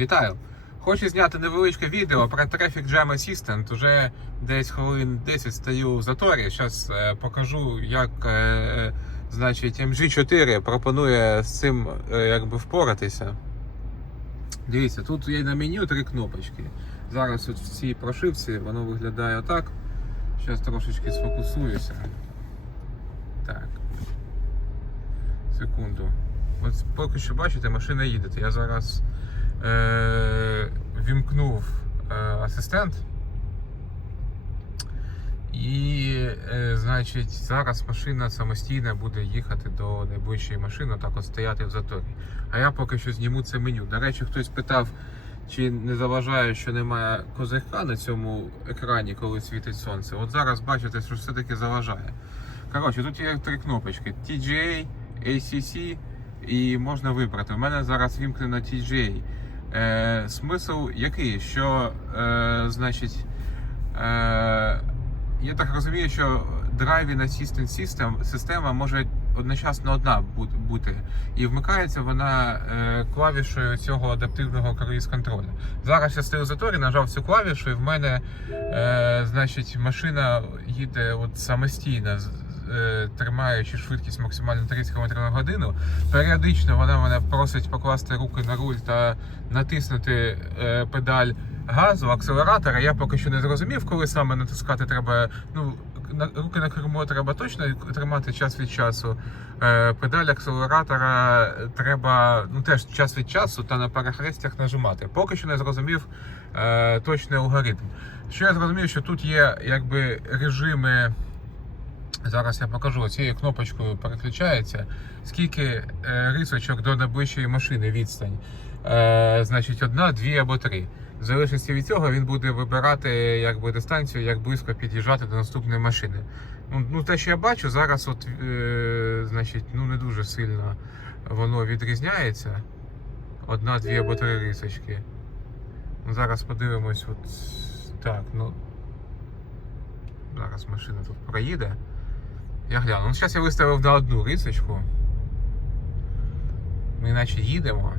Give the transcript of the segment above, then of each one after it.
Вітаю! Хочу зняти невеличке відео про Traffic Jam Assistant. Уже десь хвилин 10 стою в заторі. Зараз покажу, як е, значить, MG4 пропонує з цим е, якби впоратися. Дивіться, тут є на меню три кнопочки. Зараз от в цій прошивці воно виглядає отак. Зараз трошечки сфокусуюся. Так. Секунду. От поки що бачите, машина їде. Я зараз е, вімкнув е, асистент. І, е, значить, зараз машина самостійно буде їхати до найближчої машини, так от стояти в заторі. А я поки що зніму це меню. До речі, хтось питав, чи не заважає, що немає козирка на цьому екрані, коли світить сонце. От зараз бачите, що все-таки заважає. Коротше, тут є три кнопочки: TGA, ACC і можна вибрати. У мене зараз вімкнено TGA. Е, смисл який? Що, е, значить, е, я так розумію, що Driving Assistant система може одночасно одна бути. І вмикається вона е, клавішою цього адаптивного круїз контролю. Зараз я стою в заторі, нажав цю клавішу, і в мене е, значить, машина їде от самостійно, тримаючи швидкість максимально 30 км на годину. Періодично вона мене просить покласти руки на руль та натиснути е, педаль газу, акселератора. Я поки що не зрозумів, коли саме натискати треба. Ну, руки на кермо треба точно тримати час від часу. Е, педаль акселератора треба ну, теж час від часу та на перехрестях нажимати. Поки що не зрозумів е, точний алгоритм. Що я зрозумів, що тут є якби режими. Зараз я покажу цією кнопочкою переключається. Скільки е, рисочок до найближчої машини відстань? Е, значить, одна, дві або три. В залежності від цього він буде вибирати якби, дистанцію, як близько під'їжджати до наступної машини. Ну, ну те, що я бачу, зараз от, е, значить, ну, не дуже сильно воно відрізняється. Одна, дві або три рисочки. Ну, зараз подивимось, от так, ну. Зараз машина тут проїде. Я гляну. Ну, зараз я виставив на одну рисочку. Ми наче їдемо.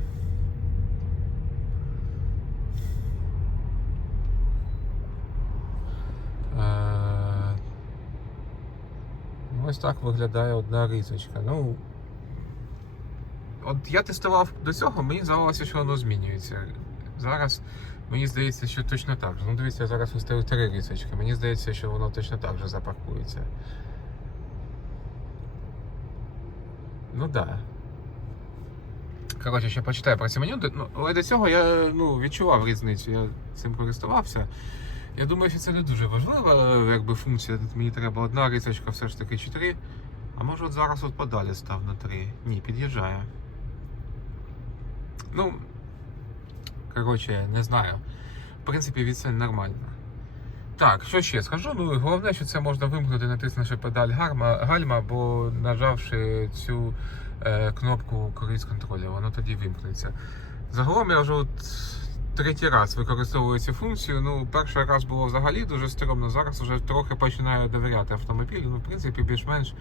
Е, ну, Ось так виглядає одна рисочка. Ну. От я тестував до цього, мені здавалося, що воно змінюється. Зараз мені здається, що точно так же. Ну, дивіться, я зараз виставив три рисочки. Мені здається, що воно точно так же запаркується. Ну так. Да. Коротше, ще почитаю про це меню. Ну, але до цього я ну, відчував різницю, я цим користувався. Я думаю, що це не дуже важлива якби, функція. Тут мені треба одна рисочка, все ж таки 4. А може от зараз от подалі став на 3. Ні, під'їжджає. Ну, коротше, не знаю. В принципі, відстань нормальна. Так, що ще скажу? Ну, головне, що це можна вимкнути, натиснувши педаль гарма, гальма, бо нажавши цю е, кнопку круїз контролю, воно тоді вимкнеться. Загалом я вже от третій раз використовую цю функцію. Ну, перший раз було взагалі дуже стрьомно, зараз вже трохи починаю довіряти автомобілю. Ну, в принципі, більш-менш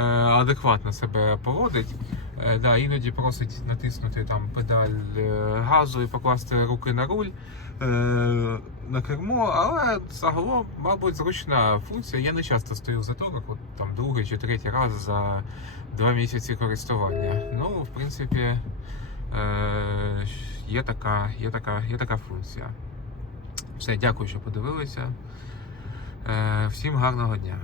адекватно себе поводить. Е, да, іноді просить натиснути там педаль е, газу і покласти руки на руль е, на кермо, але загалом, мабуть, зручна функція. Я не часто стою в заторах, от там другий чи третій раз за два місяці користування. Ну, в принципі, е, є така, є така, є така функція. Все, дякую, що подивилися. Е, всім гарного дня.